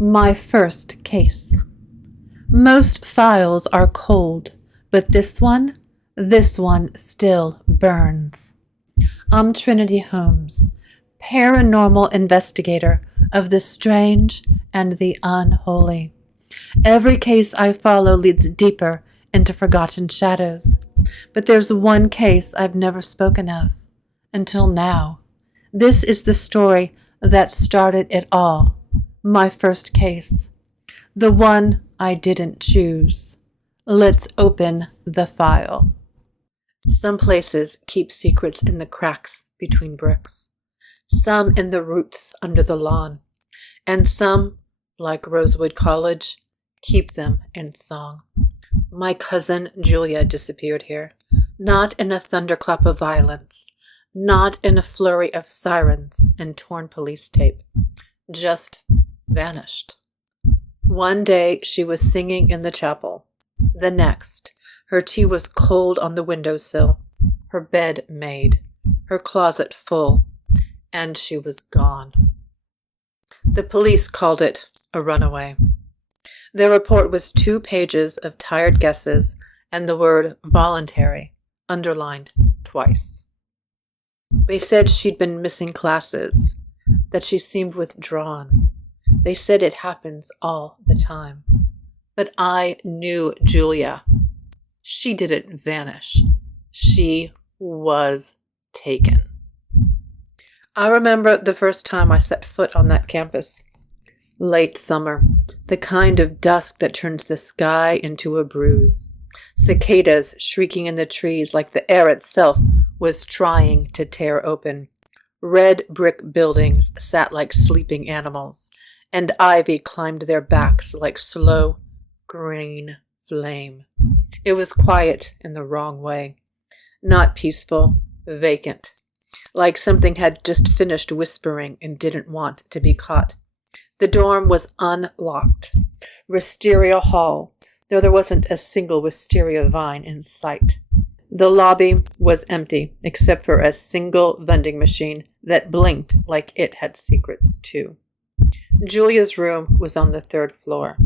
My first case. Most files are cold, but this one still burns. I'm Trinity Holmes, Paranormal Investigator of the strange and the unholy. Every case I follow leads deeper into forgotten shadows, but there's one case I've never spoken of, until now. This is the story that started it all. My first case. The one I didn't choose. Let's open the file. Some places keep secrets in the cracks between bricks. Some in the roots under the lawn. And some, like Rosewood College, keep them in song. My cousin Julia disappeared here. Not in a thunderclap of violence. Not in a flurry of sirens and torn police tape. Just vanished. One day she was singing in the chapel. The next, her tea was cold on the windowsill, her bed made, her closet full, and she was gone. The police called it a runaway. Their report was 2 pages of tired guesses and the word voluntary underlined twice. They said she'd been missing classes, that she seemed withdrawn. They said it happens all the time. But I knew Julia. She didn't vanish. She was taken. I remember the first time I set foot on that campus. Late summer, the kind of dusk that turns the sky into a bruise. Cicadas shrieking in the trees like the air itself was trying to tear open. Red brick buildings sat like sleeping animals, and ivy climbed their backs like slow green flame. It was quiet in the wrong way. Not peaceful, vacant. Like something had just finished whispering and didn't want to be caught. The dorm was unlocked. Wisteria Hall, though there wasn't a single wisteria vine in sight. The lobby was empty, except for a single vending machine that blinked like it had secrets too. Julia's room was on the 3rd floor.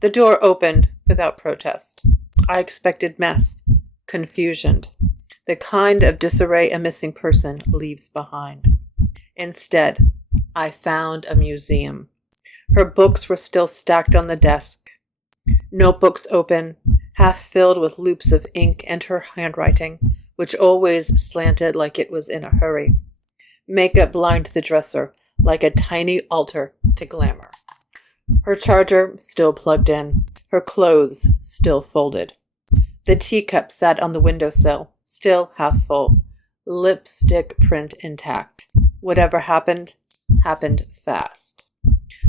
The door opened without protest. I expected mess, confusion, the kind of disarray a missing person leaves behind. Instead, I found a museum. Her books were still stacked on the desk. Notebooks open, half filled with loops of ink, and her handwriting, which always slanted like it was in a hurry. Makeup lined the dresser like a tiny altar to glamour. Her charger still plugged in, her clothes still folded. The teacup sat on the windowsill, still half full, lipstick print intact. Whatever happened, happened fast.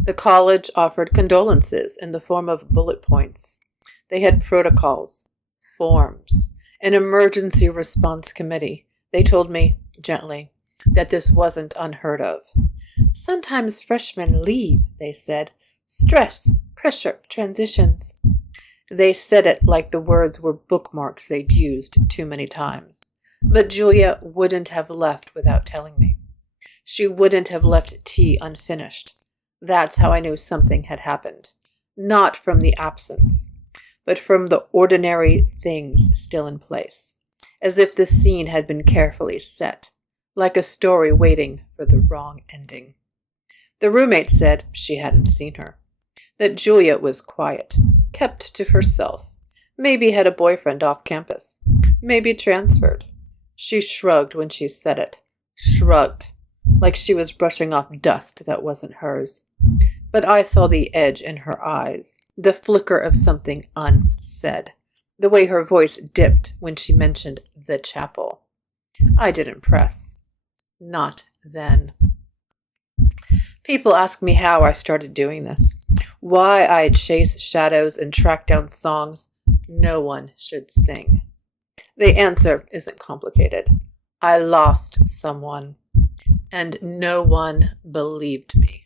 The college offered condolences in the form of bullet points. They had protocols, forms, an emergency response committee. They told me, gently, that this wasn't unheard of. Sometimes freshmen leave, they said. Stress, pressure, transitions. They said it like the words were bookmarks they'd used too many times. But Julia wouldn't have left without telling me. She wouldn't have left tea unfinished. That's how I knew something had happened. Not from the absence, but from the ordinary things still in place, as if the scene had been carefully set, like a story waiting for the wrong ending. The roommate said she hadn't seen her, that Julia was quiet, kept to herself, maybe had a boyfriend off campus, maybe transferred. She shrugged when she said it, shrugged, like she was brushing off dust that wasn't hers. But I saw the edge in her eyes, the flicker of something unsaid, the way her voice dipped when she mentioned the chapel. I didn't press. Not then. People ask me how I started doing this, why I chase shadows and track down songs no one should sing. The answer isn't complicated. I lost someone, and no one believed me.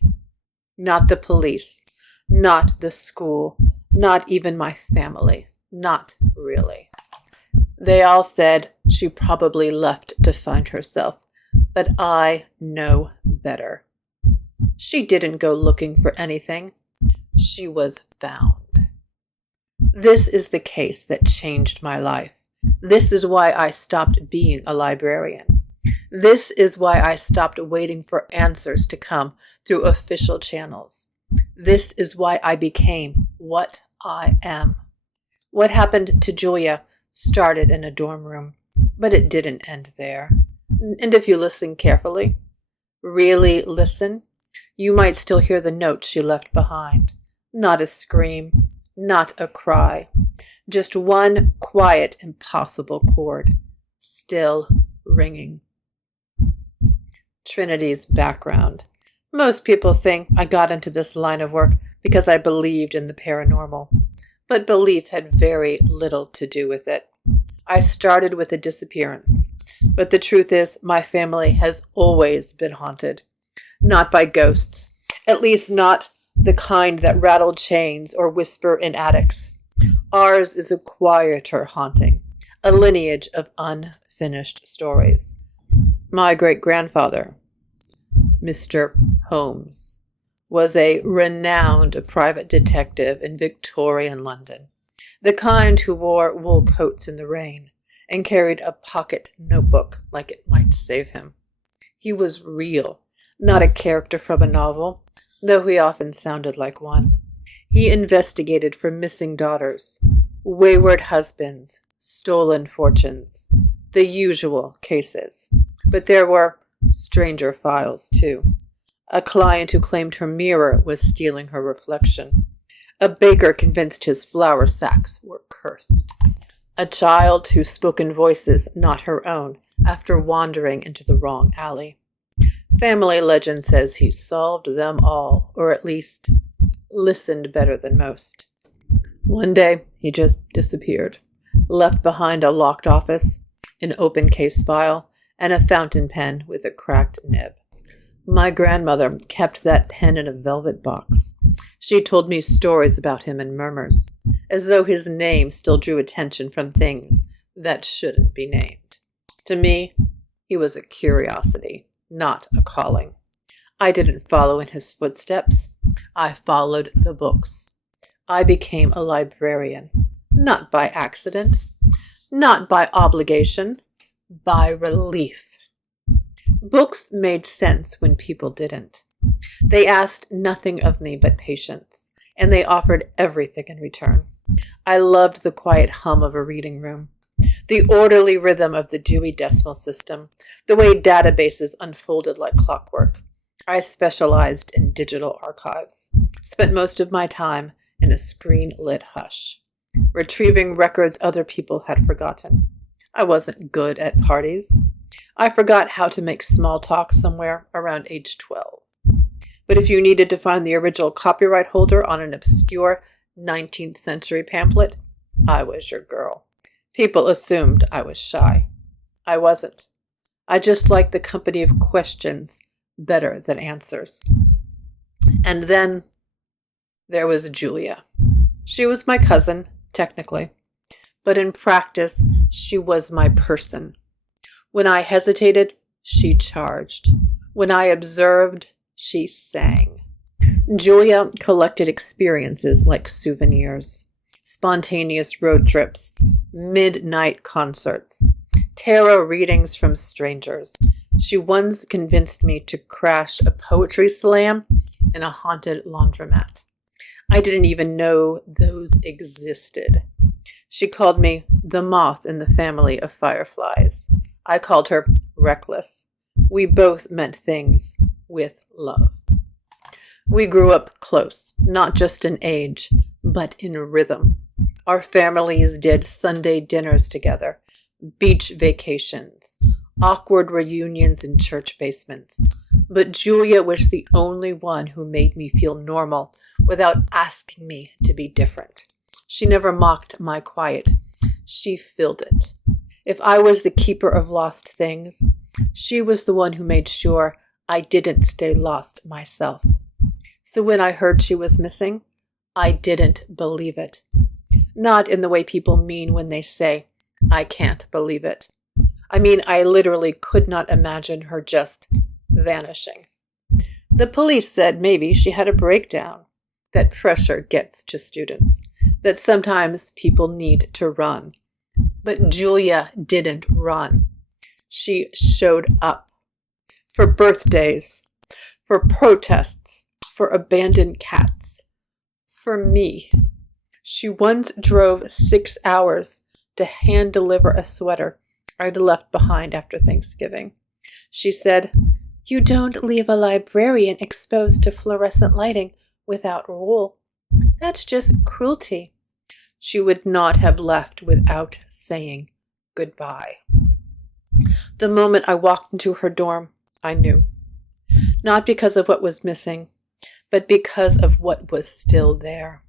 Not the police, not the school, not even my family, not really. They all said she probably left to find herself, but I know better. She didn't go looking for anything. she was found. This is the case that changed my life. This is why I stopped being a librarian. This is why I stopped waiting for answers to come through official channels. This is why I became what I am. What happened to Julia started in a dorm room, but it didn't end there. And if you listen carefully, really listen, you might still hear the note she left behind. Not a scream, not a cry, just one quiet, impossible chord, still ringing. Trinity's background. Most people think I got into this line of work because I believed in the paranormal, but belief had very little to do with it. I started with a disappearance, but the truth is my family has always been haunted. Not by ghosts, at least not the kind that rattle chains or whisper in attics. Ours is a quieter haunting, a lineage of unfinished stories. My great-grandfather, Mr. Holmes, was a renowned private detective in Victorian London, the kind who wore wool coats in the rain and carried a pocket notebook like it might save him. He was real, not a character from a novel, though he often sounded like one. He investigated for missing daughters, wayward husbands, stolen fortunes, the usual cases. But there were stranger files, too. A client who claimed her mirror was stealing her reflection. A baker convinced his flour sacks were cursed. A child who spoke in voices not her own after wandering into the wrong alley. Family legend says he solved them all, or at least listened better than most. One day, he just disappeared, left behind a locked office, an open case file, and a fountain pen with a cracked nib. My grandmother kept that pen in a velvet box. She told me stories about him in murmurs, as though his name still drew attention from things that shouldn't be named. To me, he was a curiosity, not a calling. I didn't follow in his footsteps. I followed the books. I became a librarian, not by accident, not by obligation, by relief. Books made sense when people didn't. They asked nothing of me but patience, and they offered everything in return. I loved the quiet hum of a reading room, the orderly rhythm of the Dewey Decimal System, the way databases unfolded like clockwork. I specialized in digital archives, spent most of my time in a screen-lit hush, retrieving records other people had forgotten. I wasn't good at parties. I forgot how to make small talk somewhere around age 12. But if you needed to find the original copyright holder on an obscure 19th century pamphlet, I was your girl. People assumed I was shy. I wasn't. I just liked the company of questions better than answers. And then there was Julia. She was my cousin, technically, but in practice, she was my person. When I hesitated, she charged. When I observed, she sang. Julia collected experiences like souvenirs, spontaneous road trips, midnight concerts, tarot readings from strangers. She once convinced me to crash a poetry slam in a haunted laundromat. I didn't even know those existed. She called me the moth in the family of fireflies. I called her reckless. We both meant things with love. We grew up close, not just in age, but in rhythm. Our families did Sunday dinners together, beach vacations, awkward reunions in church basements. But Julia was the only one who made me feel normal without asking me to be different. She never mocked my quiet. She filled it. If I was the keeper of lost things, she was the one who made sure I didn't stay lost myself. So when I heard she was missing, I didn't believe it. Not in the way people mean when they say, I can't believe it. I mean, I literally could not imagine her just vanishing. The police said maybe she had a breakdown. that pressure gets to students, that sometimes people need to run. But Julia didn't run. She showed up for birthdays, for protests, for abandoned cats, for me. She once drove 6 hours to hand deliver a sweater I'd left behind after Thanksgiving. She said, "You don't leave a librarian exposed to fluorescent lighting without rule. That's just cruelty." She would not have left without saying goodbye. The moment I walked into her dorm, I knew. Not because of what was missing, but because of what was still there.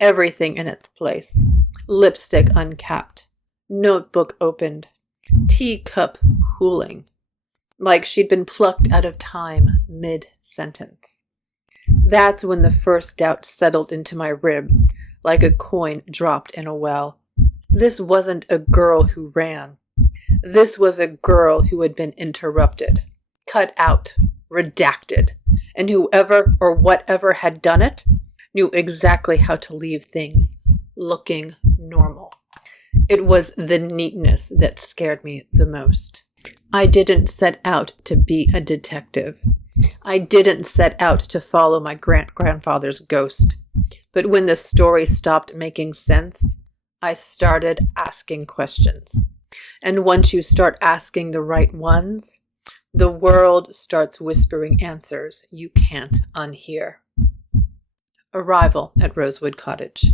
Everything in its place. Lipstick uncapped. Notebook opened. Teacup cooling. Like she'd been plucked out of time mid-sentence. That's when the first doubt settled into my ribs, like a coin dropped in a well. This wasn't a girl who ran. This was a girl who had been interrupted, cut out, redacted, and whoever or whatever had done it knew exactly how to leave things looking normal. It was the neatness that scared me the most. I didn't set out to be a detective. I didn't set out to follow my grandfather's ghost. But when the story stopped making sense, I started asking questions. And once you start asking the right ones, the world starts whispering answers you can't unhear. Arrival at Rosewood Cottage.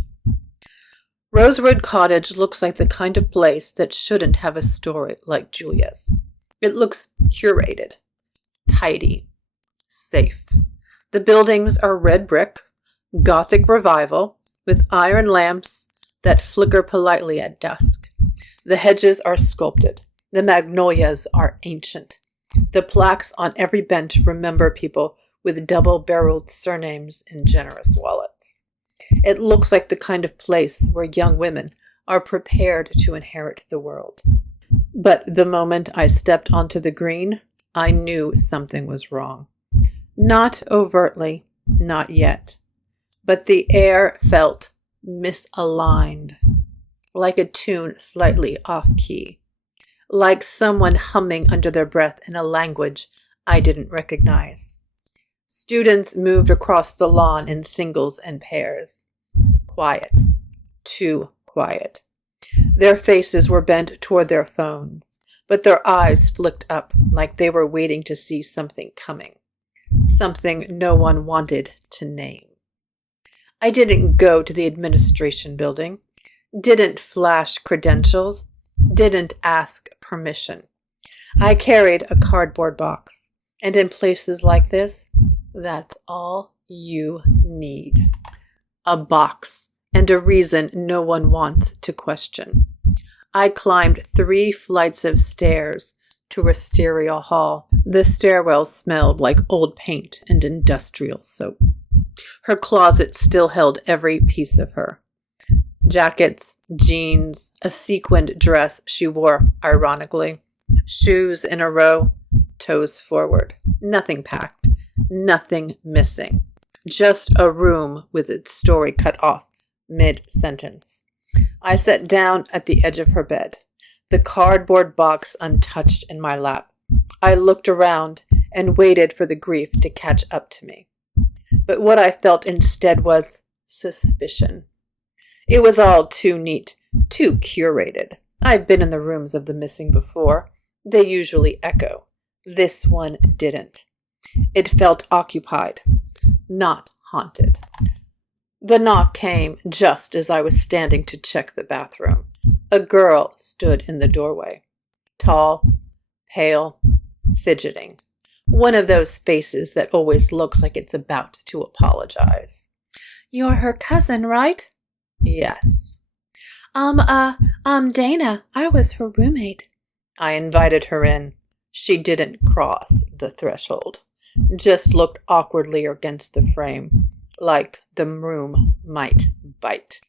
Rosewood Cottage looks like the kind of place that shouldn't have a story like Julia's. It looks curated, tidy, safe. The buildings are red brick, gothic revival, with iron lamps that flicker politely at dusk. The hedges are sculpted. The magnolias are ancient. The plaques on every bench remember people with double-barreled surnames and generous wallets. It looks like the kind of place where young women are prepared to inherit the world. But the moment I stepped onto the green, I knew something was wrong. Not overtly, not yet. But the air felt misaligned, like a tune slightly off-key, like someone humming under their breath in a language I didn't recognize. Students moved across the lawn in singles and pairs. Quiet. Too quiet. Their faces were bent toward their phones, but their eyes flicked up like they were waiting to see something coming. Something no one wanted to name. I didn't go to the administration building, didn't flash credentials, didn't ask permission. I carried a cardboard box, and in places like this, that's all you need. A box and a reason no one wants to question. I climbed 3 flights of stairs to Wisteria Hall. The stairwell smelled like old paint and industrial soap. Her closet still held every piece of her. Jackets, jeans, a sequined dress she wore, ironically. Shoes in a row, toes forward. Nothing packed, nothing missing. Just a room with its story cut off mid-sentence. I sat down at the edge of her bed, the cardboard box untouched in my lap. I looked around and waited for the grief to catch up to me. But what I felt instead was suspicion. It was all too neat, too curated. I've been in the rooms of the missing before. They usually echo. This one didn't. It felt occupied, not haunted. The knock came just as I was standing to check the bathroom. A girl stood in the doorway. Tall, pale, fidgeting. One of those faces that always looks like it's about to apologize. "You're her cousin, right?" "Yes." Dana. I was her roommate." I invited her in. She didn't cross the threshold. Just looked awkwardly against the frame, like the room might bite.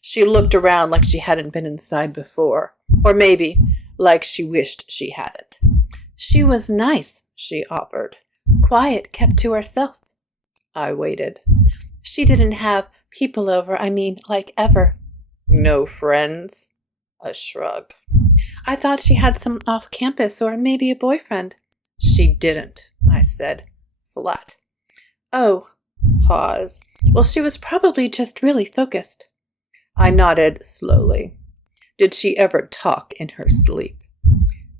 She looked around like she hadn't been inside before, or maybe like she wished she hadn't. "She was nice," she offered. "Quiet, kept to herself." I waited. She didn't have people over, like ever. No friends? A shrug. I thought she had some off campus or maybe a boyfriend. She didn't, I said, flat. Oh, Pause. well, she was probably just really focused. I nodded slowly. Did she ever talk in her sleep?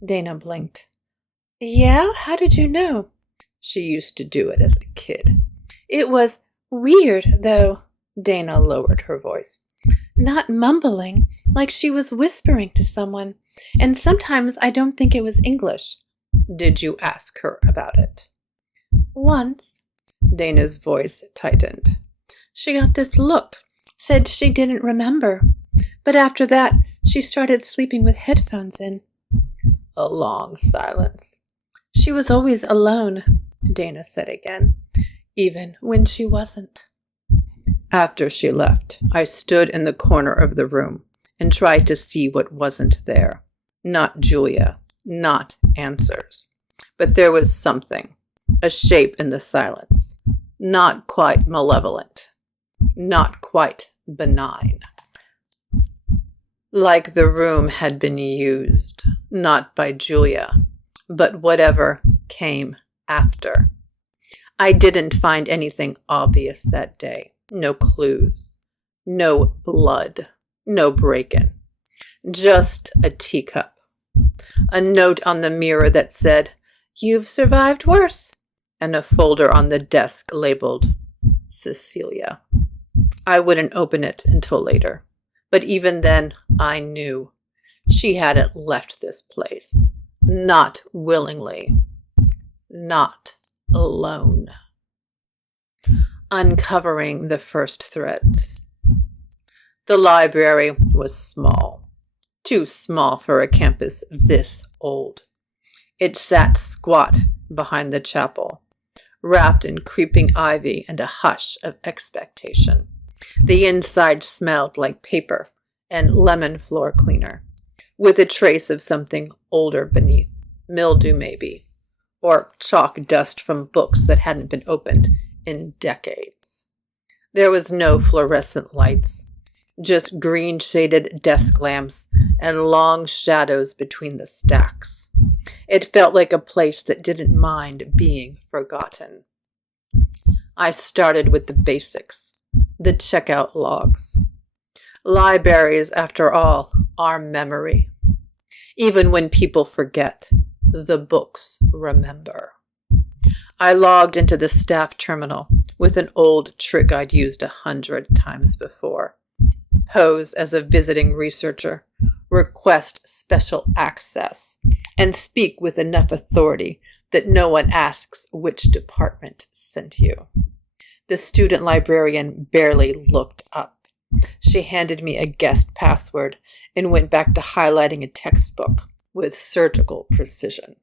Dana blinked. Yeah, how did you know? She used to do it as a kid. It was weird, though. Dana lowered her voice. Not mumbling, like she was whispering to someone. And sometimes I don't think it was English. Did you ask her about it? Once. Dana's voice tightened. She got this look, said she didn't remember. But after that, she started sleeping with headphones in. A long silence. She was always alone, Dana said again, even when she wasn't. After she left, I stood in the corner of the room and tried to see what wasn't there. Not Julia, not answers. But there was something, a shape in the silence, not quite malevolent, not quite benign. Like the room had been used, not by Julia, but whatever came after. I didn't find anything obvious that day. No clues. No blood. No break-in. Just a teacup. A note on the mirror that said, "You've survived worse," and a folder on the desk labeled Cecilia. I wouldn't open it until later. But even then, I knew she hadn't left this place. Not willingly. Not alone. Uncovering the first threads. The library was small. Too small for a campus this old. It sat squat behind the chapel, wrapped in creeping ivy and a hush of expectation. The inside smelled like paper and lemon floor cleaner, with a trace of something older beneath, mildew maybe, or chalk dust from books that hadn't been opened in decades. There was no fluorescent lights, just green-shaded desk lamps and long shadows between the stacks. It felt like a place that didn't mind being forgotten. I started with the basics, the checkout logs. Libraries, after all, are memory. Even when people forget, the books remember. I logged into the staff terminal with an old trick I'd used 100 times before. Pose as a visiting researcher, request special access, and speak with enough authority that no one asks which department sent you. The student librarian barely looked up. She handed me a guest password and went back to highlighting a textbook with surgical precision.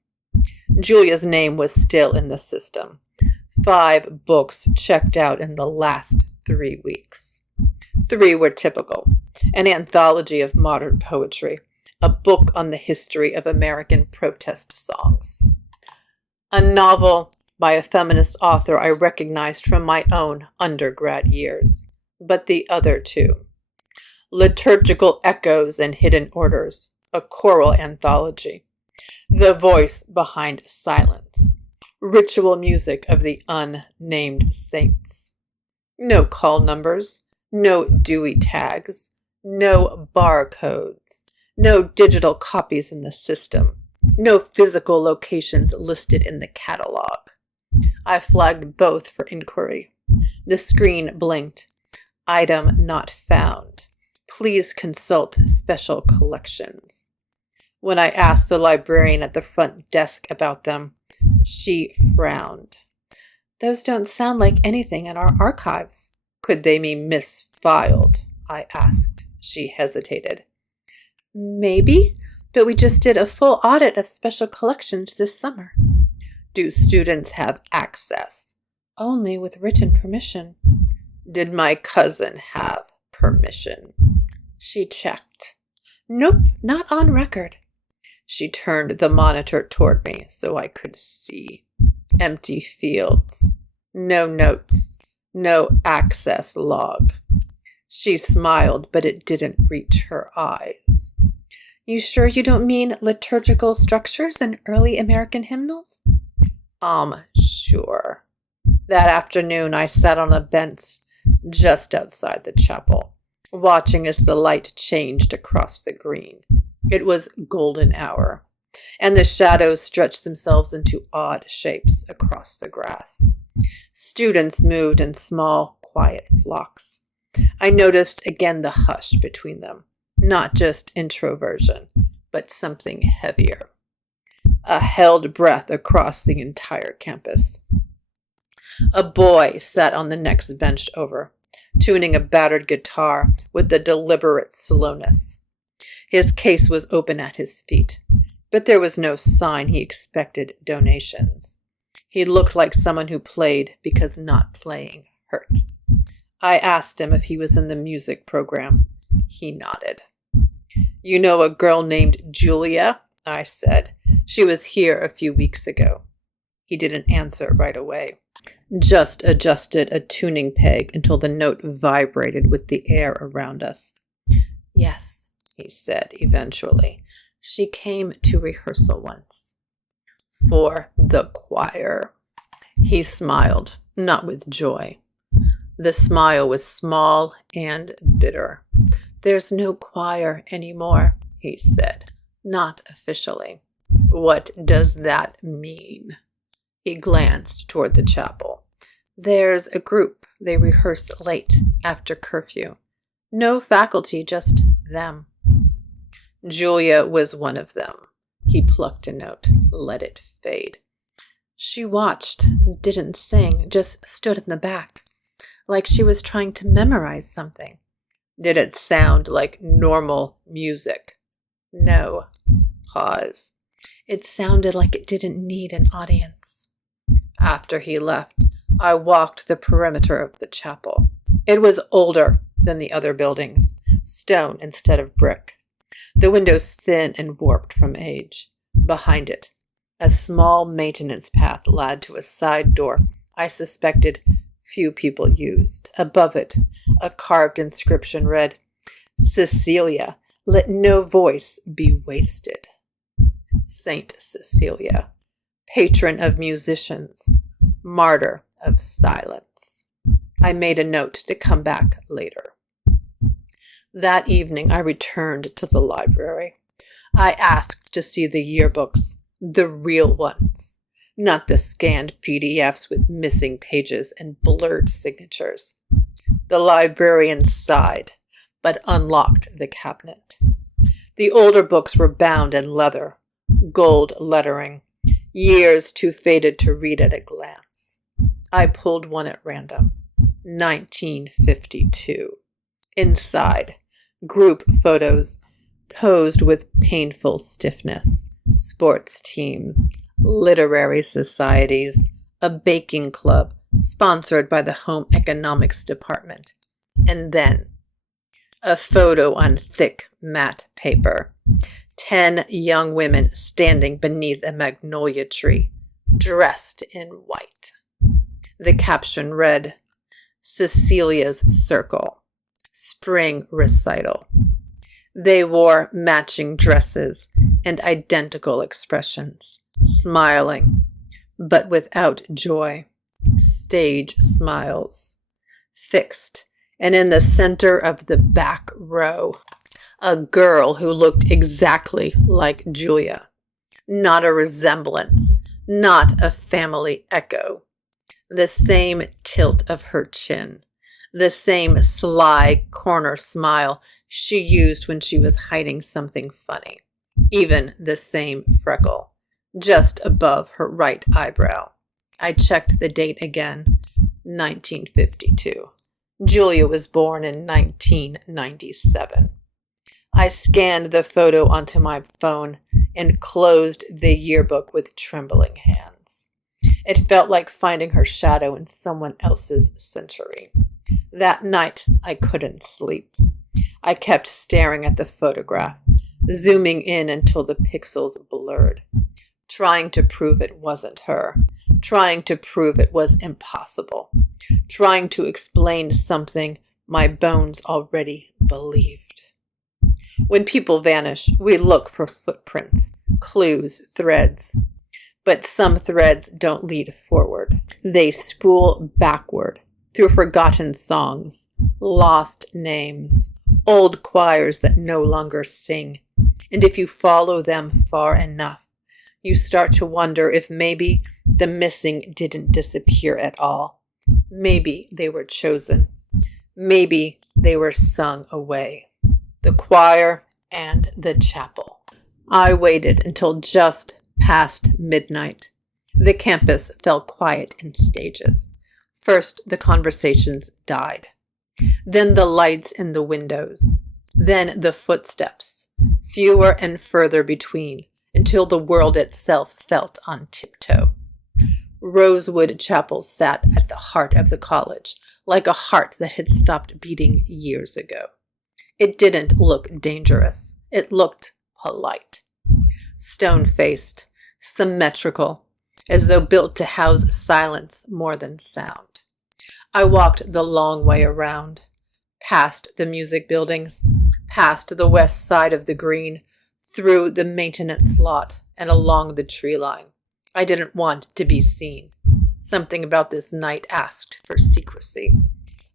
Julia's name was still in the system. 5 books checked out in the last 3 weeks. 3 were typical: an anthology of modern poetry, a book on the history of American protest songs, a novel by a feminist author I recognized from my own undergrad years, but the other 2. Liturgical Echoes and Hidden Orders, a choral anthology, The Voice Behind Silence, ritual music of the unnamed saints. No call numbers, no Dewey tags, no barcodes, no digital copies in the system, no physical locations listed in the catalog. I flagged both for inquiry. The screen blinked. Item not found. Please consult special collections. When I asked the librarian at the front desk about them, she frowned. Those don't sound like anything in our archives. Could they be misfiled? I asked. She hesitated. Maybe, but we just did a full audit of special collections this summer. Do students have access? Only with written permission. Did my cousin have permission? She checked. Nope, not on record. She turned the monitor toward me so I could see. Empty fields. No notes. no access log. She smiled, but it didn't reach her eyes. You sure you don't mean liturgical structures and early American hymnals? Sure. That afternoon, I sat on a bench just outside the chapel, watching as the light changed across the green. It was golden hour, and the shadows stretched themselves into odd shapes across the grass. Students moved in small, quiet flocks. I noticed again the hush between them, not just introversion, but something heavier. A held breath across the entire campus. A boy sat on the next bench over, tuning a battered guitar with a deliberate slowness. His case was open at his feet, but there was no sign he expected donations. He looked like someone who played because not playing hurt. I asked him if he was in the music program. He nodded. You know a girl named Julia? I said. She was here a few weeks ago. He didn't answer right away. Just adjusted a tuning peg until the note vibrated with the air around us. Yes, he said eventually. She came to rehearsal once. For the choir. He smiled, not with joy. The smile was small and bitter. There's no choir anymore, he said. Not officially. What does that mean? He glanced toward the chapel. There's a group. They rehearse late, after curfew. No faculty, just them. Julia was one of them. He plucked a note, let it fade. She watched, didn't sing, just stood in the back, like she was trying to memorize something. Did it sound like normal music? No. Pause. It sounded like it didn't need an audience. After he left, I walked the perimeter of the chapel. It was older than the other buildings, stone instead of brick. The windows thin and warped from age. Behind it, a small maintenance path led to a side door I suspected few people used. Above it, a carved inscription read, Cecilia, let no voice be wasted. Saint Cecilia, patron of musicians, martyr of silence. I made a note to come back later. That evening, I returned to the library. I asked to see the yearbooks, the real ones, not the scanned PDFs with missing pages and blurred signatures. The librarian sighed, but unlocked the cabinet. The older books were bound in leather, gold lettering, years too faded to read at a glance. I pulled one at random. 1952. Inside, group photos posed with painful stiffness. Sports teams, literary societies, a baking club sponsored by the Home Economics Department. And then a photo on thick matte paper. 10 young women standing beneath a magnolia tree, dressed in white. The caption read, Cecilia's Circle, Spring Recital. They wore matching dresses and identical expressions, smiling, but without joy. Stage smiles. Fixed, and in the center of the back row, a girl who looked exactly like Julia. Not a resemblance, not a family echo. The same tilt of her chin, the same sly corner smile she used when she was hiding something funny. Even the same freckle, just above her right eyebrow. I checked the date again, 1952. Julia was born in 1997. I scanned the photo onto my phone and closed the yearbook with trembling hands. It felt like finding her shadow in someone else's century. That night, I couldn't sleep. I kept staring at the photograph, zooming in until the pixels blurred, trying to prove it wasn't her, trying to prove it was impossible. trying to explain something my bones already believed. When people vanish, we look for footprints, clues, threads. But some threads don't lead forward. They spool backward through forgotten songs, lost names, old choirs that no longer sing. And if you follow them far enough, you start to wonder if maybe the missing didn't disappear at all. Maybe they were chosen. Maybe they were sung away. The choir and the chapel. I waited until just past midnight. The campus fell quiet in stages. First, the conversations died. Then the lights in the windows. Then the footsteps, fewer and further between, until the world itself felt on tiptoe. Rosewood Chapel sat at the heart of the college, like a heart that had stopped beating years ago. It didn't look dangerous. It looked polite. Stone-faced, symmetrical, as though built to house silence more than sound. I walked the long way around, past the music buildings, past the west side of the green, through the maintenance lot, and along the tree line. I didn't want to be seen. Something about this night asked for secrecy.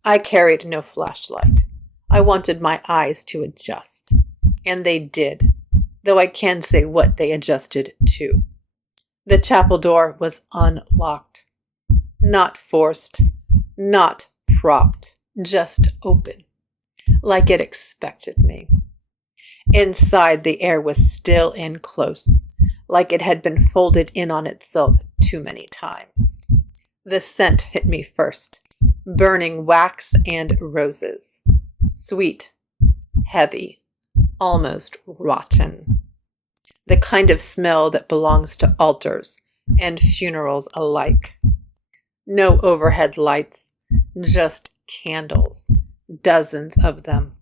I carried no flashlight. I wanted my eyes to adjust. And they did, though I can't say what they adjusted to. The chapel door was unlocked. Not forced, not propped, just open, like it expected me. Inside, the air was still and close, like it had been folded in on itself too many times. The scent hit me first, burning wax and roses. Sweet, heavy, almost rotten. The kind of smell that belongs to altars and funerals alike. No overhead lights, just candles, dozens of them,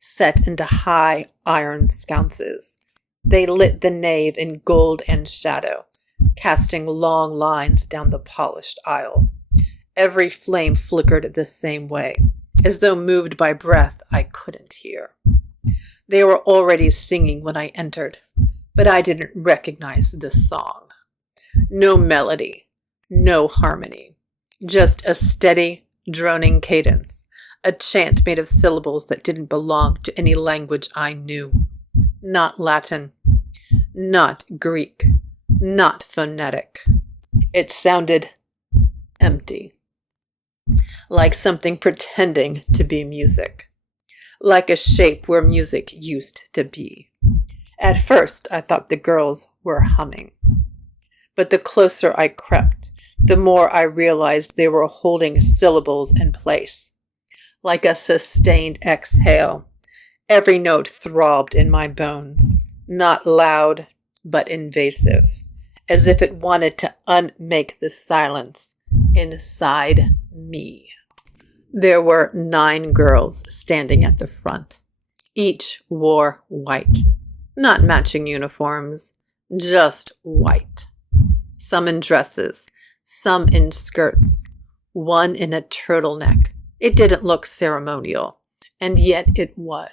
set into high iron sconces. They lit the nave in gold and shadow, casting long lines down the polished aisle. Every flame flickered the same way, as though moved by breath I couldn't hear. They were already singing when I entered, but I didn't recognize the song. No melody, no harmony, just a steady, droning cadence, a chant made of syllables that didn't belong to any language I knew. Not Latin, not Greek, not phonetic. It sounded empty, like something pretending to be music, like a shape where music used to be. At first, I thought the girls were humming, but the closer I crept, the more I realized they were holding syllables in place, like a sustained exhale. Every note throbbed in my bones, not loud, but invasive, as if it wanted to unmake the silence inside me. There were 9 girls standing at the front. Each wore white, not matching uniforms, just white. Some in dresses, some in skirts, one in a turtleneck. It didn't look ceremonial, and yet it was.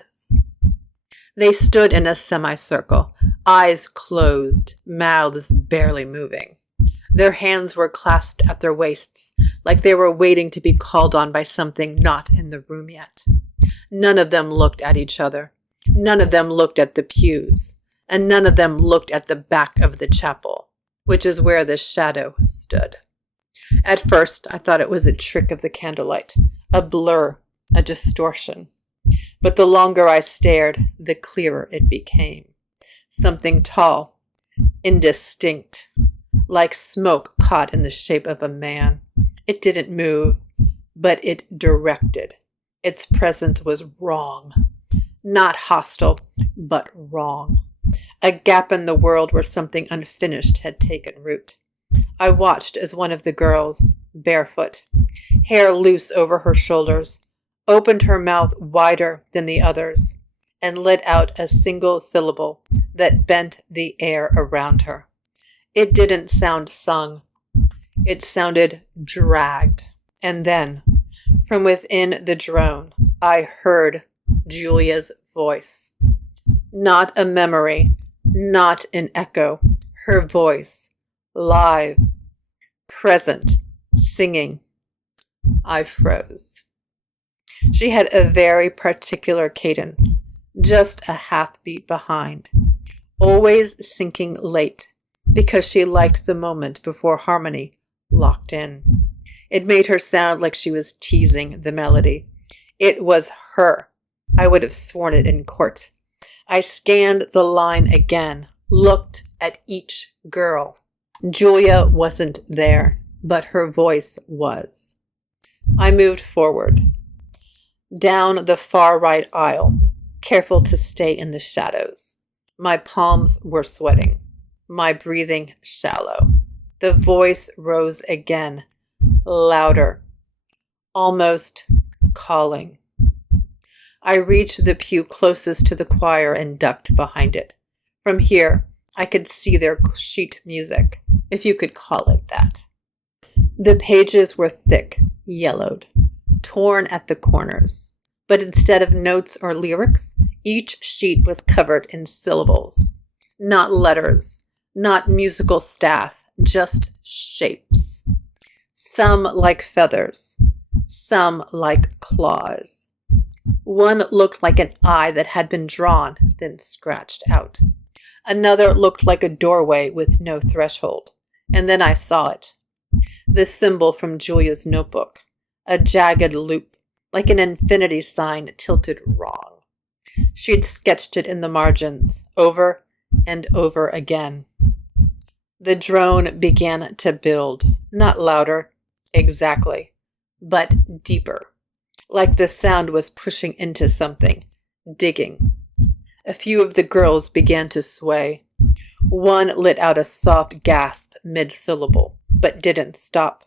They stood in a semicircle, eyes closed, mouths barely moving. Their hands were clasped at their waists, like they were waiting to be called on by something not in the room yet. None of them looked at each other. None of them looked at the pews, and none of them looked at the back of the chapel, which is where the shadow stood. At first, I thought it was a trick of the candlelight, a blur, a distortion. But the longer I stared, the clearer it became. Something tall, indistinct, like smoke caught in the shape of a man. It didn't move, but it directed. Its presence was wrong. Not hostile, but wrong. A gap in the world where something unfinished had taken root. I watched as one of the girls, barefoot, hair loose over her shoulders, opened her mouth wider than the others, and let out a single syllable that bent the air around her. It didn't sound sung. It sounded dragged, And then, from within the drone, I heard Julia's voice. Not a memory, not an echo. Her voice, live, present, singing. I froze. She had a very particular cadence, just a half beat behind, always sinking late, because she liked the moment before harmony locked in. It made her sound like she was teasing the melody. It was her. I would have sworn it in court. I scanned the line again, looked at each girl. Julia wasn't there, but her voice was. I moved forward, down the far right aisle, careful to stay in the shadows. My palms were sweating, my breathing shallow. The voice rose again, louder, almost calling. I reached the pew closest to the choir and ducked behind it. From here, I could see their sheet music, if you could call it that. The pages were thick, yellowed, torn at the corners. But instead of notes or lyrics, each sheet was covered in syllables. Not letters, not musical staff, just shapes. Some like feathers, some like claws. One looked like an eye that had been drawn, then scratched out. Another looked like a doorway with no threshold. And then I saw it. The symbol from Julia's notebook. A jagged loop, like an infinity sign tilted wrong. She'd sketched it in the margins, over and over again. The drone began to build, not louder, exactly, but deeper, like the sound was pushing into something, digging. A few of the girls began to sway. One let out a soft gasp mid-syllable, but didn't stop.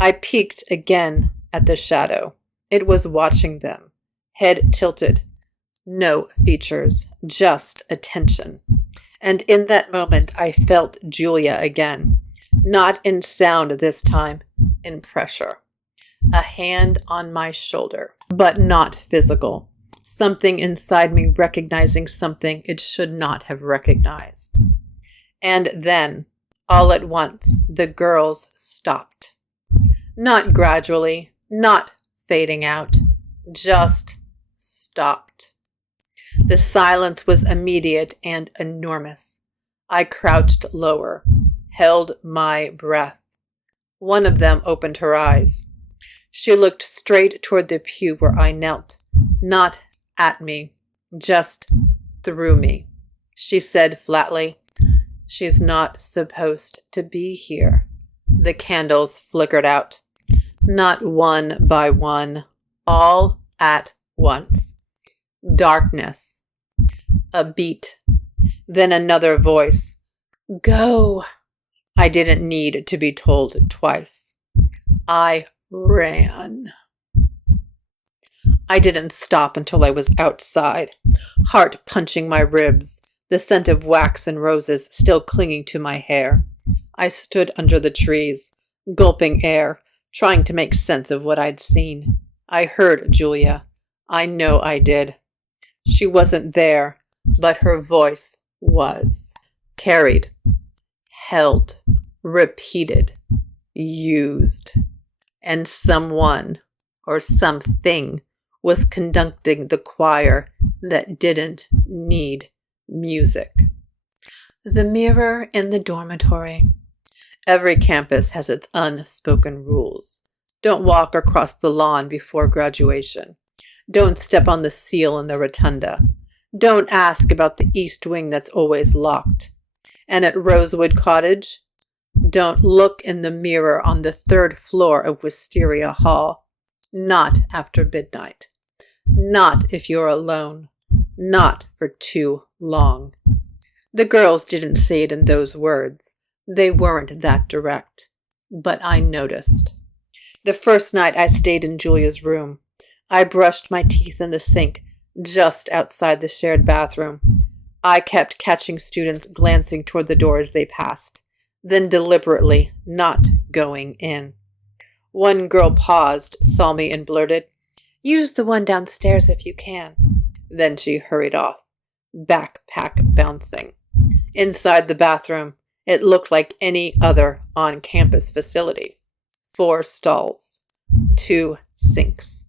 I peeked again at the shadow. It was watching them, head tilted. No features, just attention. And in that moment, I felt Julia again. Not in sound this time, in pressure. A hand on my shoulder, but not physical. Something inside me recognizing something it should not have recognized. And then, all at once, the girls stopped. Not gradually, not fading out, just stopped. The silence was immediate and enormous. I crouched lower, held my breath. One of them opened her eyes. She looked straight toward the pew where I knelt, not at me, just through me. She said flatly, "She's not supposed to be here." The candles flickered out, not one by one, all at once. Darkness. A beat. Then another voice. "Go." I didn't need to be told twice. I ran. I didn't stop until I was outside, heart punching my ribs, the scent of wax and roses still clinging to my hair. I stood under the trees, gulping air, trying to make sense of what I'd seen. I heard Julia. I know I did. She wasn't there, but her voice was. Carried, held, repeated, used. And someone or something was conducting the choir that didn't need music. The mirror in the dormitory. Every campus has its unspoken rules. Don't walk across the lawn before graduation. Don't step on the seal in the rotunda. Don't ask about the east wing that's always locked. And at Rosewood Cottage, don't look in the mirror on the 3rd floor of Wisteria Hall. Not after midnight. Not if you're alone. Not for too long. The girls didn't say it in those words. They weren't that direct. But I noticed. The first night I stayed in Julia's room, I brushed my teeth in the sink just outside the shared bathroom. I kept catching students glancing toward the door as they passed, then deliberately not going in. One girl paused, saw me, and blurted, "Use the one downstairs if you can." Then she hurried off, backpack bouncing. Inside the bathroom, it looked like any other on-campus facility. 4 stalls, 2 sinks,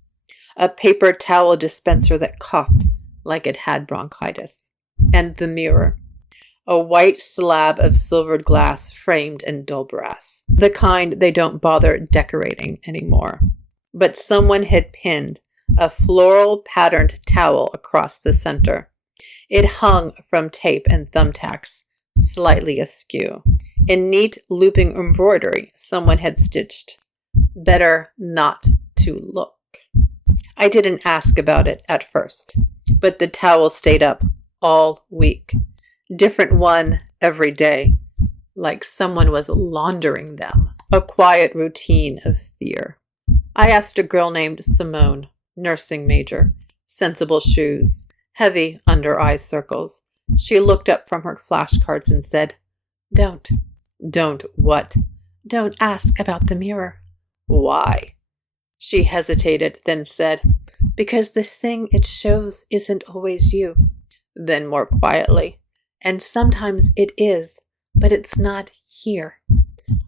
a paper towel dispenser that coughed like it had bronchitis, and the mirror, a white slab of silvered glass framed in dull brass, the kind they don't bother decorating anymore. But someone had pinned a floral patterned towel across the center. It hung from tape and thumbtacks, slightly askew. In neat looping embroidery someone had stitched, "Better not to look." I didn't ask about it at first, but the towel stayed up all week. Different one every day, like someone was laundering them. A quiet routine of fear. I asked a girl named Simone, nursing major, sensible shoes, heavy under eye circles. She looked up from her flashcards and said, "Don't." "Don't what?" "Don't ask about the mirror." "Why?" She hesitated, then said, "Because the thing it shows isn't always you." Then more quietly, "And sometimes it is, but it's not here."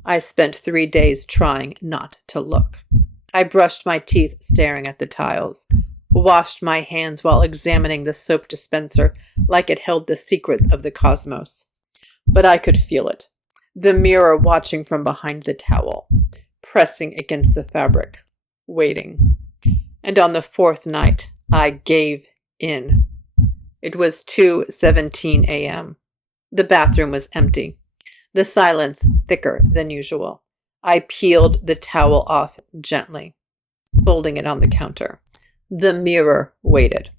I spent 3 days trying not to look. I brushed my teeth staring at the tiles, washed my hands while examining the soap dispenser like it held the secrets of the cosmos. But I could feel it. The mirror watching from behind the towel, pressing against the fabric, waiting. And on the 4th night, I gave in. It was 2:17 a.m. The bathroom was empty, the silence thicker than usual. I peeled the towel off gently, folding it on the counter. The mirror waited.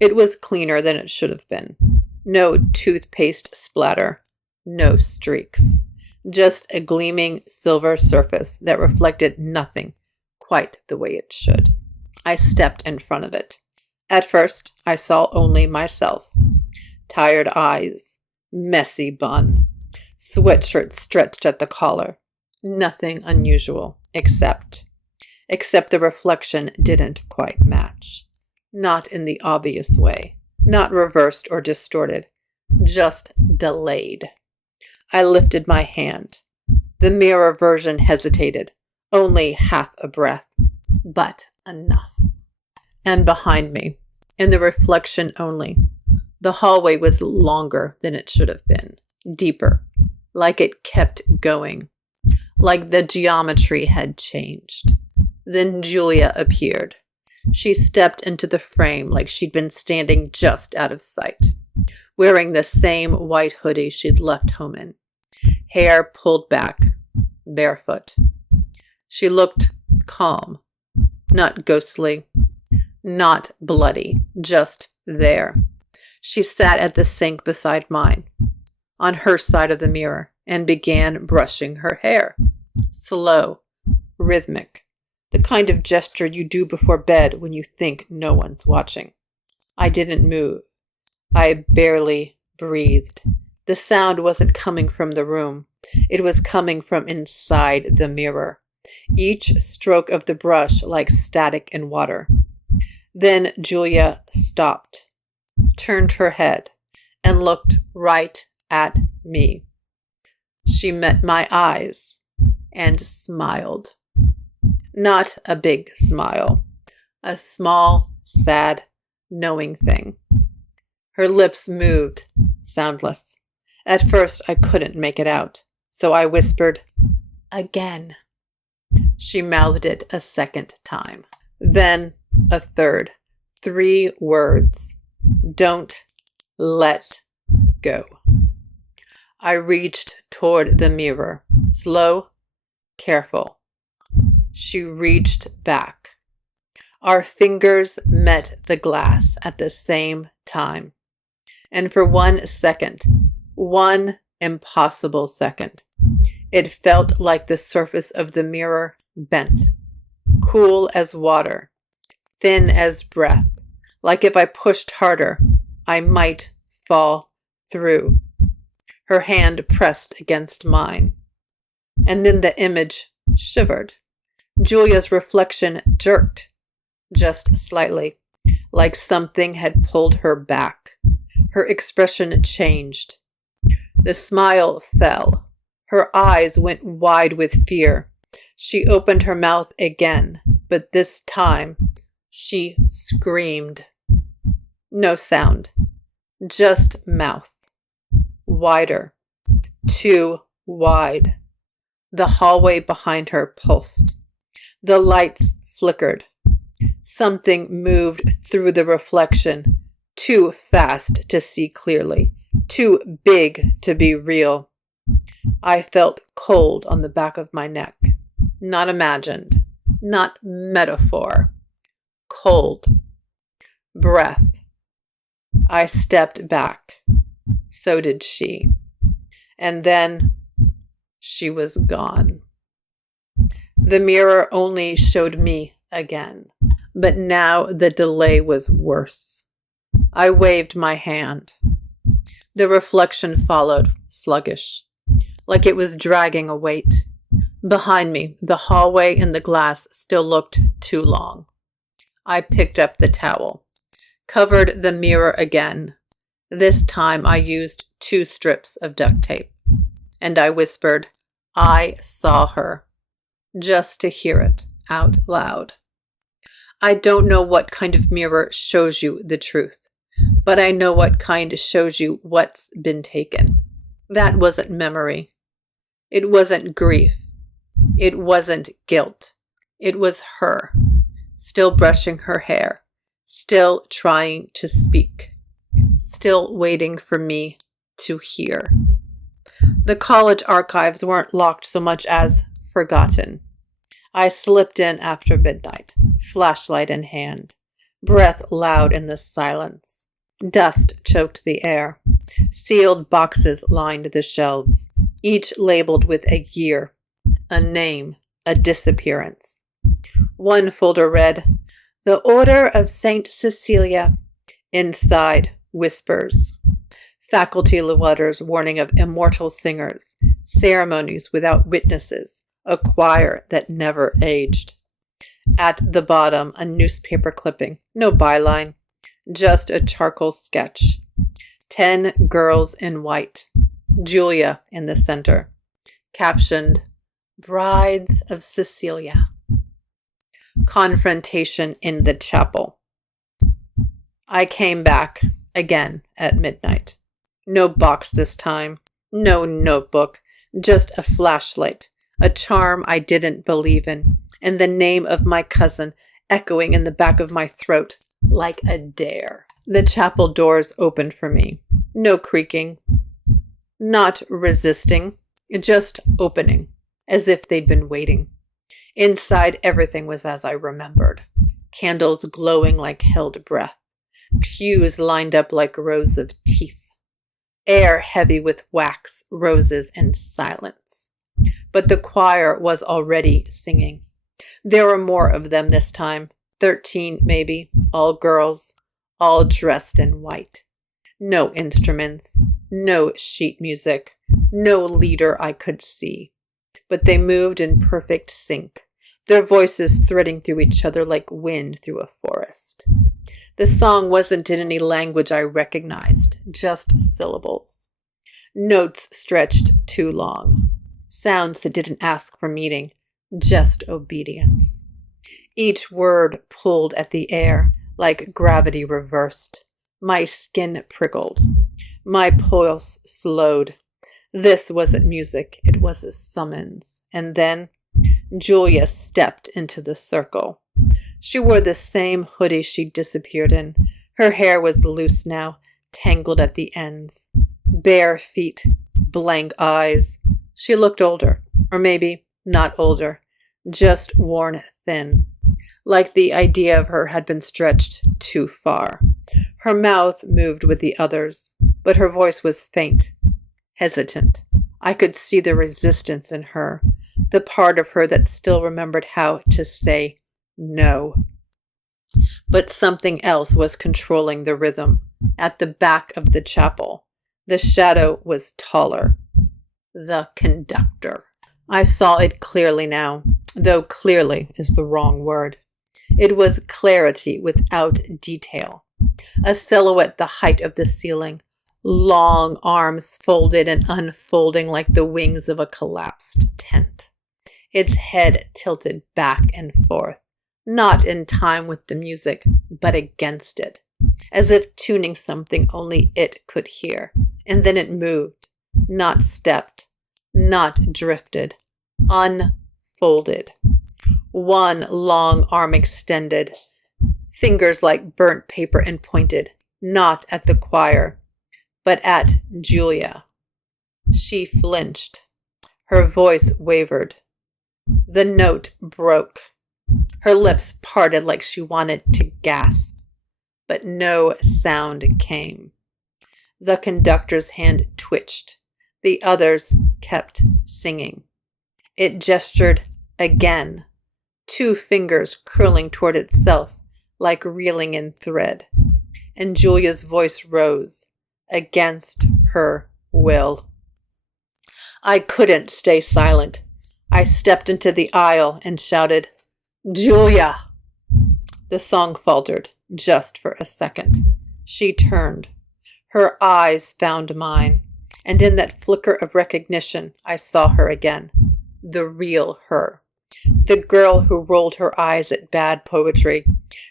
It was cleaner than it should have been. No toothpaste splatter, no streaks. Just a gleaming silver surface that reflected nothing quite the way it should. I stepped in front of it. At first, I saw only myself. Tired eyes, messy bun, sweatshirt stretched at the collar. Nothing unusual, except the reflection didn't quite match. Not in the obvious way, not reversed or distorted, just delayed. I lifted my hand. The mirror version hesitated, only half a breath, but enough. And behind me, in the reflection only, the hallway was longer than it should have been, deeper, like it kept going, like the geometry had changed. Then Julia appeared. She stepped into the frame like she'd been standing just out of sight, wearing the same white hoodie she'd left home in, hair pulled back, barefoot. She looked calm, not ghostly, not bloody, just there. She sat at the sink beside mine, on her side of the mirror, and began brushing her hair. Slow, rhythmic, the kind of gesture you do before bed when you think no one's watching. I didn't move. I barely breathed. The sound wasn't coming from the room. It was coming from inside the mirror. Each stroke of the brush like static in water. Then Julia stopped, turned her head, and looked right at me. She met my eyes and smiled. Not a big smile, a small, sad, knowing thing. Her lips moved, soundless. At first I couldn't make it out, so I whispered, "Again." She mouthed it a second time. Then a third. 3 words. "Don't let go." I reached toward the mirror, slow, careful. She reached back. Our fingers met the glass at the same time. And for 1 second, one impossible second, it felt like the surface of the mirror bent, cool as water, thin as breath, like if I pushed harder, I might fall through. Her hand pressed against mine, and then the image shivered, Julia's reflection jerked just slightly, like something had pulled her back. Her expression changed. The smile fell. Her eyes went wide with fear. She opened her mouth again, but this time she screamed. No sound, just mouth. Wider. Too wide. The hallway behind her pulsed. The lights flickered. Something moved through the reflection, too fast to see clearly, too big to be real. I felt cold on the back of my neck. Not imagined, not metaphor. Cold. Breath. I stepped back. So did she. And then she was gone. The mirror only showed me again, but now the delay was worse. I waved my hand. The reflection followed, sluggish, like it was dragging a weight. Behind me, the hallway and the glass still looked too long. I picked up the towel, covered the mirror again. This time I used 2 strips of duct tape, and I whispered, "I saw her," just to hear it out loud. I don't know what kind of mirror shows you the truth, but I know what kind shows you what's been taken. That wasn't memory. It wasn't grief. It wasn't guilt. It was her, still brushing her hair, still trying to speak, still waiting for me to hear. The college archives weren't locked so much as forgotten. I slipped in after midnight, flashlight in hand, breath loud in the silence. Dust choked the air. Sealed boxes lined the shelves, each labeled with a year, a name, a disappearance. One folder read, "The Order of St. Cecilia." Inside, whispers. Faculty letters warning of immortal singers, ceremonies without witnesses, a choir that never aged. At the bottom, a newspaper clipping, no byline, just a charcoal sketch. 10 girls in white, Julia in the center. Captioned, "Brides of Cecilia." Confrontation in the chapel. I came back again at midnight. No box this time, no notebook, just a flashlight, a charm I didn't believe in, and the name of my cousin echoing in the back of my throat like a dare. The chapel doors opened for me. No creaking, not resisting, just opening, as if they'd been waiting. Inside, everything was as I remembered. Candles glowing like held breath. Pews lined up like rows of teeth. Air heavy with wax, roses, and silence. But the choir was already singing. There were more of them this time, 13 maybe, all girls, all dressed in white. No instruments, no sheet music, no leader I could see. But they moved in perfect sync, their voices threading through each other like wind through a forest. The song wasn't in any language I recognized, just syllables. Notes stretched too long. Sounds that didn't ask for meaning, just obedience. Each word pulled at the air like gravity reversed. My skin prickled. My pulse slowed. This wasn't music, it was a summons. And then Julia stepped into the circle. She wore the same hoodie she'd disappeared in. Her hair was loose now, tangled at the ends. Bare feet, blank eyes. She looked older, or maybe not older, just worn thin, like the idea of her had been stretched too far. Her mouth moved with the others, but her voice was faint, hesitant. I could see the resistance in her, the part of her that still remembered how to say no. But something else was controlling the rhythm. At the back of the chapel, the shadow was taller. The conductor. I saw it clearly now, though clearly is the wrong word. It was clarity without detail. A silhouette the height of the ceiling, long arms folded and unfolding like the wings of a collapsed tent. Its head tilted back and forth, not in time with the music, but against it, as if tuning something only it could hear. And then it moved, not stepped, not drifted, unfolded. One long arm extended, fingers like burnt paper and pointed, not at the choir, but at Julia. She flinched. Her voice wavered. The note broke. Her lips parted like she wanted to gasp, but no sound came. The conductor's hand twitched. The others kept singing. It gestured again, two fingers curling toward itself like reeling in thread, and Julia's voice rose against her will. I couldn't stay silent. I stepped into the aisle and shouted, "Julia!" The song faltered just for a second. She turned. Her eyes found mine, and in that flicker of recognition, I saw her again. The real her. The girl who rolled her eyes at bad poetry,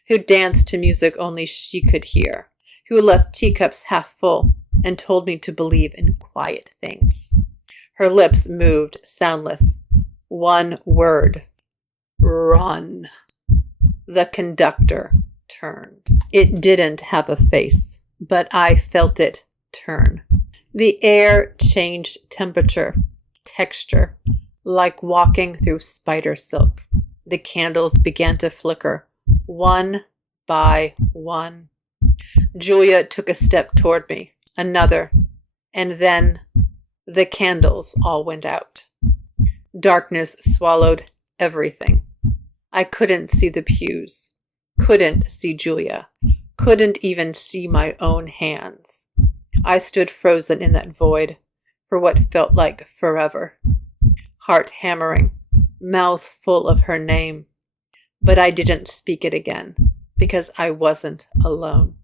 who danced to music only she could hear, who left teacups half full and told me to believe in quiet things. Her lips moved, soundless. One word. Run. The conductor turned. It didn't have a face, but I felt it turn. The air changed temperature, texture, like walking through spider silk. The candles began to flicker, one by one. Julia took a step toward me, another, and then the candles all went out. Darkness swallowed everything. I couldn't see the pews, couldn't see Julia, couldn't even see my own hands. I stood frozen in that void for what felt like forever. Heart hammering, mouth full of her name. But I didn't speak it again because I wasn't alone.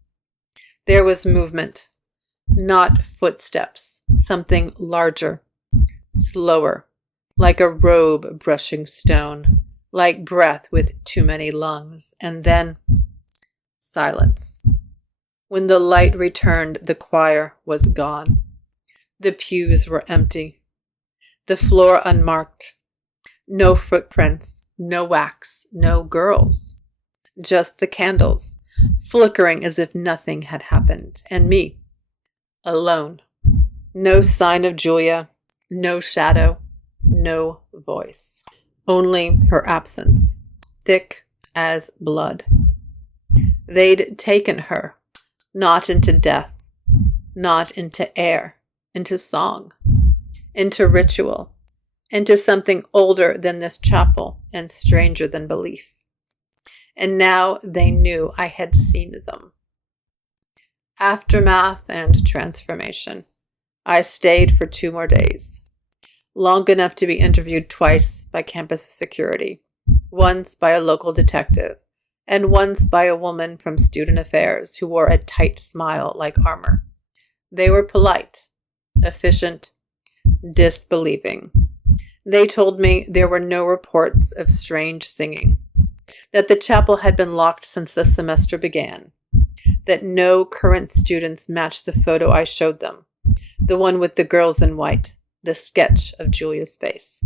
There was movement, not footsteps, something larger, slower, like a robe brushing stone, like breath with too many lungs, and then silence. When the light returned, the choir was gone. The pews were empty. The floor unmarked. No footprints, no wax, no girls. Just the candles, flickering as if nothing had happened, and me, alone. No sign of Julia, no shadow, no voice. Only her absence, thick as blood. They'd taken her, not into death, not into air, into song, into ritual, into something older than this chapel and stranger than belief. And now they knew I had seen them. Aftermath and transformation. I stayed for 2 more days, long enough to be interviewed twice by campus security, once by a local detective, and once by a woman from student affairs who wore a tight smile like armor. They were polite, efficient, disbelieving. They told me there were no reports of strange singing, that the chapel had been locked since the semester began, that no current students matched the photo I showed them, the one with the girls in white, the sketch of Julia's face.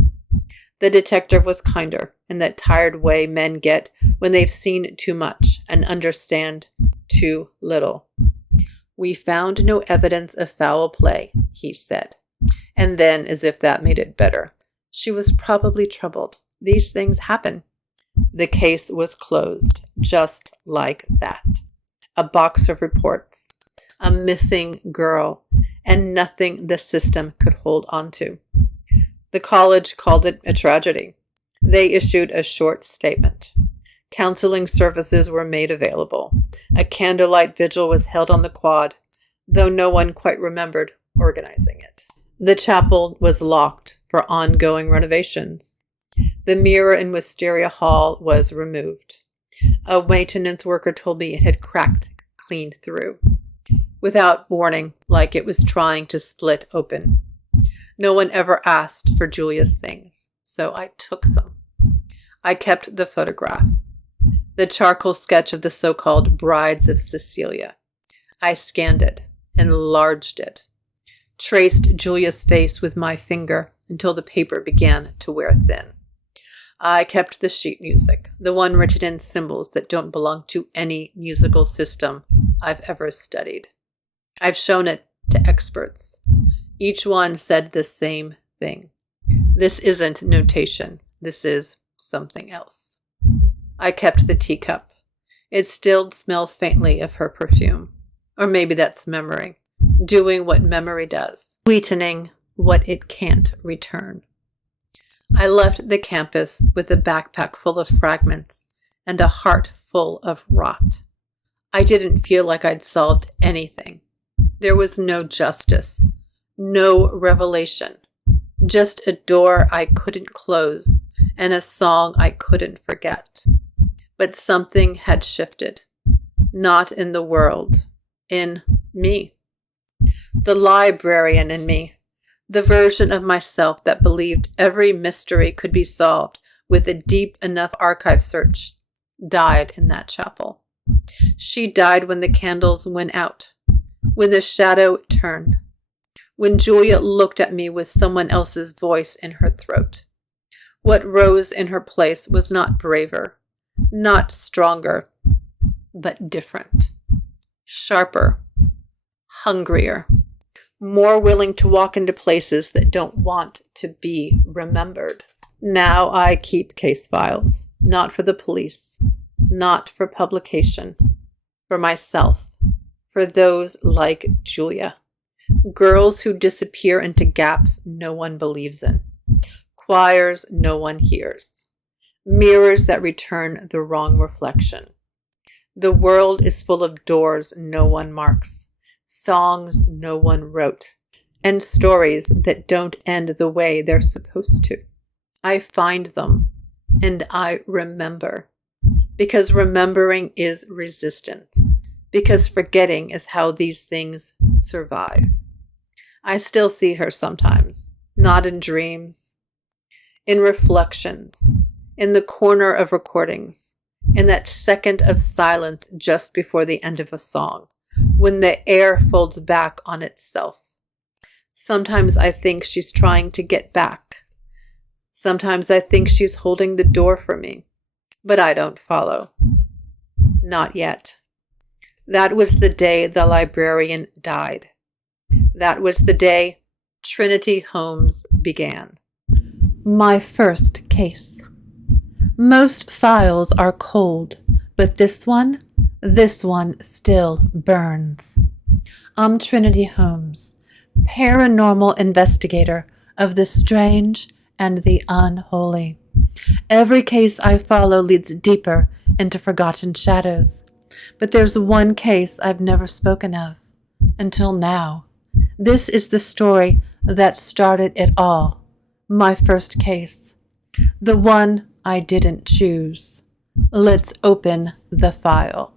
The detective was kinder in that tired way men get when they've seen too much and understand too little. We found no evidence of foul play, he said. And then, as if that made it better, she was probably troubled. These things happen. The case was closed, just like that. A box of reports, a missing girl, and nothing the system could hold on to. The college called it a tragedy. They issued a short statement. Counseling services were made available. A candlelight vigil was held on the quad, though no one quite remembered organizing it. The chapel was locked for ongoing renovations. The mirror in Wisteria Hall was removed. A maintenance worker told me it had cracked clean through, without warning, like it was trying to split open. No one ever asked for Julia's things, so I took them. I kept the photograph, the charcoal sketch of the so-called Brides of Cecilia. I scanned it, enlarged it, traced Julia's face with my finger until the paper began to wear thin. I kept the sheet music, the one written in symbols that don't belong to any musical system I've ever studied. I've shown it to experts. Each one said the same thing. This isn't notation. This is something else. I kept the teacup. It still smelled faintly of her perfume. Or maybe that's memory, doing what memory does, sweetening what it can't return. I left the campus with a backpack full of fragments and a heart full of rot. I didn't feel like I'd solved anything. There was no justice, no revelation, just a door I couldn't close and a song I couldn't forget. But something had shifted, not in the world, in me. The librarian in me, the version of myself that believed every mystery could be solved with a deep enough archive search, died in that chapel. She died when the candles went out, when the shadow turned, when Julia looked at me with someone else's voice in her throat. What rose in her place was not braver, not stronger, but different, sharper, hungrier, more willing to walk into places that don't want to be remembered. Now I keep case files, not for the police, not for publication, for myself, for those like Julia, girls who disappear into gaps no one believes in, choirs no one hears, mirrors that return the wrong reflection. The world is full of doors no one marks, songs no one wrote, and stories that don't end the way they're supposed to. I find them, and I remember, because remembering is resistance, because forgetting is how these things survive. I still see her sometimes, not in dreams, in reflections, in the corner of recordings, in that second of silence just before the end of a song, when the air folds back on itself. Sometimes I think she's trying to get back. Sometimes I think she's holding the door for me, but I don't follow. Not yet. That was the day the librarian died. That was the day Trinity Holmes began. My first case. Most files are cold, but this one still burns. I'm Trinity Holmes, Paranormal Investigator of the strange and the unholy. Every case I follow leads deeper into forgotten shadows, but there's one case I've never spoken of, until now. This is the story that started it all, my first case, the one I didn't choose. Let's open the file.